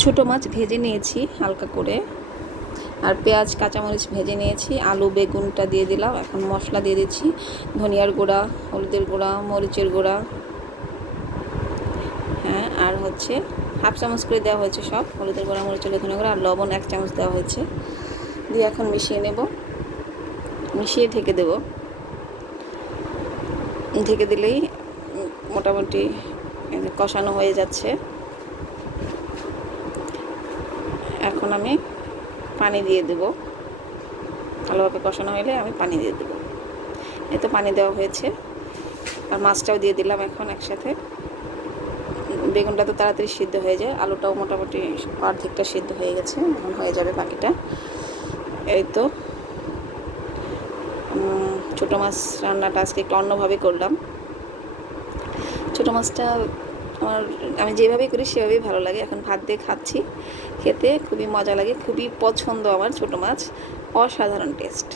ছোটো মাছ ভেজে নিয়েছি হালকা করে, আর পেঁয়াজ কাঁচামরিচ ভেজে নিয়েছি, আলু বেগুনটা দিয়ে দিলাম। এখন মশলা দিয়ে দিচ্ছি, ধনিয়ার গুঁড়া, হলুদের গুঁড়া, মরিচের গুঁড়া, হ্যাঁ, আর হচ্ছে হাফ চামচ করে দেওয়া হয়েছে সব, হলুদের গুঁড়া, মরিচের গুঁড়া, ধনিয়া গুঁড়া, আর লবণ 1 চামচ দেওয়া হয়েছে। দিয়ে এখন মিশিয়ে নেব, মিশিয়ে ঢেকে দেব। ঢেকে দিলেই মোটামুটি কষানো হয়ে যাচ্ছে। এখন আমি পানি দিয়ে দেব, ভালোভাবে কষানো হলে আমি পানি দিয়ে দেব। এই তো পানি দেওয়া হয়েছে, আর মাছটাও দিয়ে দিলাম এখন একসাথে। বেগুনটা তো তাড়াতাড়ি সিদ্ধ হয়ে যায়, আলুটাও মোটামুটি অর্ধেকটা সিদ্ধ হয়ে গেছে, এখন হয়ে যাবে বাকিটা। এই তো ছোটো মাছ রান্নাটা আজকে একটু অন্যভাবে করলাম। ছোটো মাছটা আমি যেভাবেই করি সেভাবেই ভালো লাগে। এখন ভাত দিয়ে খাচ্ছি, খেতে খুবই মজা লাগে, খুবই পছন্দ আমার ছোটো মাছ, অসাধারণ টেস্ট।